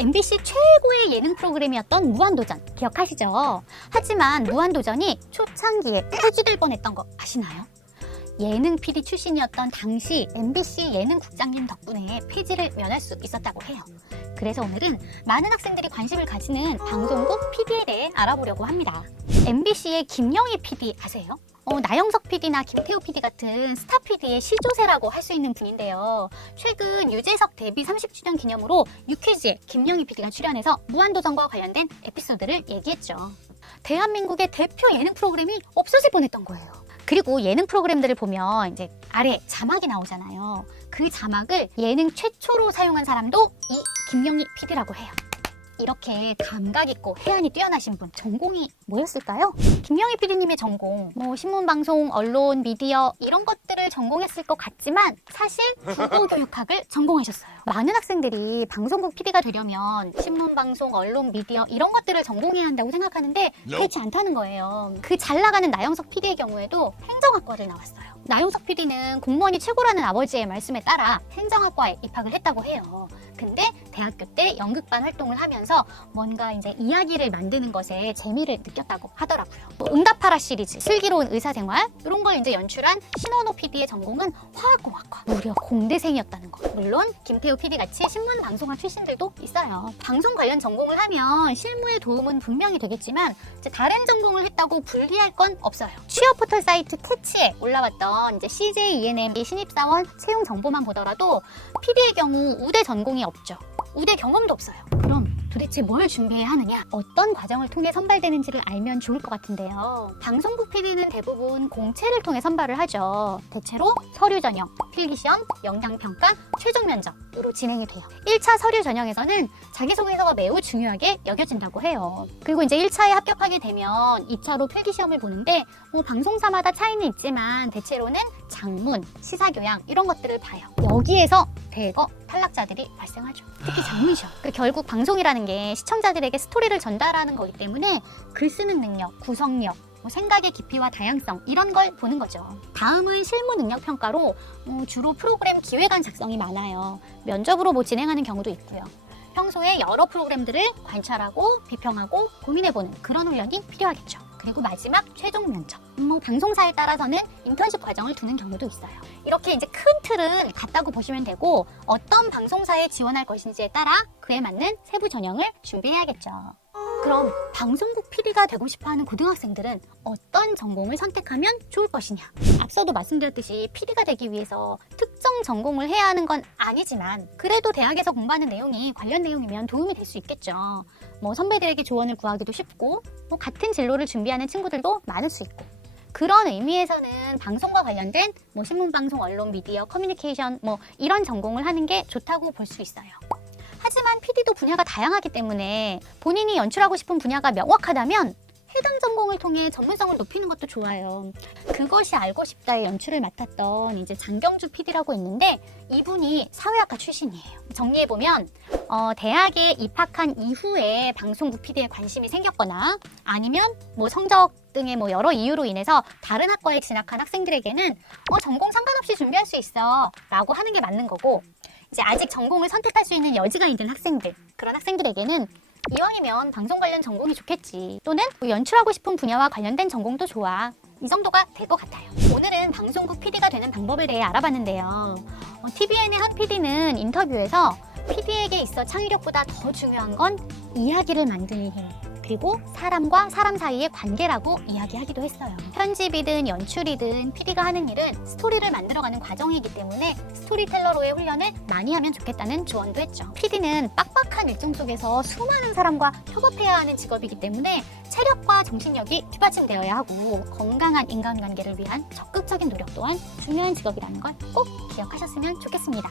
MBC 최고의 예능 프로그램이었던 무한도전 기억하시죠? 하지만 무한도전이 초창기에 폐지될 뻔했던 거 아시나요? 예능 PD 출신이었던 당시 MBC 예능 국장님 덕분에 폐지를 면할 수 있었다고 해요. 그래서 오늘은 많은 학생들이 관심을 가지는 방송국 PD에 대해 알아보려고 합니다. MBC의 김영희 PD 아세요? 어, 나영석 PD나 김태우 PD 같은 스타 PD의 시조세라고 할 수 있는 분인데요. 최근 유재석 데뷔 30주년 기념으로 유퀴즈에 김영희 PD가 출연해서 무한도전과 관련된 에피소드를 얘기했죠. 대한민국의 대표 예능 프로그램이 없어질 뻔했던 거예요. 그리고 예능 프로그램들을 보면 이제 아래 자막이 나오잖아요. 그 자막을 예능 최초로 사용한 사람도 이 김영희 PD라고 해요. 이렇게 감각 있고 해안이 뛰어나신 분 전공이 뭐였을까요? 김영희 PD님의 전공 뭐 신문 방송 언론 미디어 이런 것들을 전공했을 것 같지만 사실 국어 교육학을 전공하셨어요. 많은 학생들이 방송국 PD가 되려면 신문 방송 언론 미디어 이런 것들을 전공해야 한다고 생각하는데 그렇지 않다는 거예요. 그 잘 나가는 나영석 PD의 경우에도 행정학과를 나왔어요. 나영석 PD는 공무원이 최고라는 아버지의 말씀에 따라 행정학과에 입학을 했다고 해요. 근데 대학교 때 연극반 활동을 하면서 뭔가 이제 이야기를 만드는 것에 재미를 느꼈다고 하더라고요. 뭐 응답 하라 시리즈, 슬기로운 의사생활 이런 걸 이제 연출한 신원호 PD의 전공은 화학공학과. 무려 공대생이었다는 거. 물론 김태우 PD 같이 신문 방송학 출신들도 있어요. 방송 관련 전공을 하면 실무에 도움은 분명히 되겠지만 이제 다른 전공을 했다고 불리할 건 없어요. 취업 포털 사이트 캐치에 올라왔던 이제 CJ ENM 신입사원 채용 정보만 보더라도 PD의 경우 우대 전공이 없죠. 우대 경험도 없어요. 그럼 도대체 뭘 준비해야 하느냐? 어떤 과정을 통해 선발되는지를 알면 좋을 것 같은데요. 방송국 PD는 대부분 공채를 통해 선발을 하죠. 대체로 서류 전형, 필기시험, 영상평가, 최종 면접으로 진행이 돼요. 1차 서류 전형에서는 자기소개서가 매우 중요하게 여겨진다고 해요. 그리고 이제 1차에 합격하게 되면 2차로 필기시험을 보는데 뭐 방송사마다 차이는 있지만 대체로는 장문, 시사교양 이런 것들을 봐요. 여기에서 대거 탈락자들이 발생하죠. 특히 장문시험. 그 결국 방송이라는 게 시청자들에게 스토리를 전달하는 거기 때문에 글 쓰는 능력, 구성력, 뭐 생각의 깊이와 다양성 이런 걸 보는 거죠. 다음은 실무 능력 평가로 어, 주로 프로그램 기획안 작성이 많아요. 면접으로 뭐 진행하는 경우도 있고요. 평소에 여러 프로그램들을 관찰하고 비평하고 고민해보는 그런 훈련이 필요하겠죠. 그리고 마지막 최종 면접. 음, 뭐 방송사에 따라서는 인턴십 과정을 두는 경우도 있어요. 이렇게 이제 큰 틀은 같다고 보시면 되고 어떤 방송사에 지원할 것인지에 따라 그에 맞는 세부 전형을 준비해야겠죠. 그럼 방송국 PD가 되고 싶어하는 고등학생들은 어떤 전공을 선택하면 좋을 것이냐? 앞서도 말씀드렸듯이 PD가 되기 위해서 특정 전공을 해야 하는 건 아니지만 그래도 대학에서 공부하는 내용이 관련 내용이면 도움이 될 수 있겠죠. 뭐 선배들에게 조언을 구하기도 쉽고 뭐 같은 진로를 준비하는 친구들도 많을 수 있고 그런 의미에서는 방송과 관련된 뭐 신문 방송, 언론, 미디어, 커뮤니케이션 뭐 이런 전공을 하는 게 좋다고 볼 수 있어요. 하지만 PD도 분야가 다양하기 때문에 본인이 연출하고 싶은 분야가 명확하다면 전공을 통해 전문성을 높이는 것도 좋아요. 그것이 알고 싶다의 연출을 맡았던 이제 장경주 PD라고 있는데 이분이 사회학과 출신이에요. 정리해 보면 어, 대학에 입학한 이후에 방송국 PD에 관심이 생겼거나 아니면 뭐 성적 등의 뭐 여러 이유로 인해서 다른 학과에 진학한 학생들에게는 어, 전공 상관없이 준비할 수 있어 라고 하는 게 맞는 거고 이제 아직 전공을 선택할 수 있는 여지가 있는 학생들 그런 학생들에게는 이왕이면 방송 관련 전공이 좋겠지. 또는 뭐 연출하고 싶은 분야와 관련된 전공도 좋아. 이 정도가 될 것 같아요. 오늘은 방송국 PD가 되는 방법에 대해 알아봤는데요. 어, TVN의 핫 PD는 인터뷰에서 PD에게 있어 창의력보다 더 중요한 건 이야기를 만드는 힘 그리고 사람과 사람 사이의 관계라고 이야기하기도 했어요. 편집이든 연출이든 PD가 하는 일은 스토리를 만들어가는 과정이기 때문에 스토리텔러로의 훈련을 많이 하면 좋겠다는 조언도 했죠. PD는 빡빡한 일정 속에서 수많은 사람과 협업해야 하는 직업이기 때문에 체력과 정신력이 뒷받침되어야 하고 건강한 인간관계를 위한 적극적인 노력 또한 중요한 직업이라는 걸 꼭 기억하셨으면 좋겠습니다.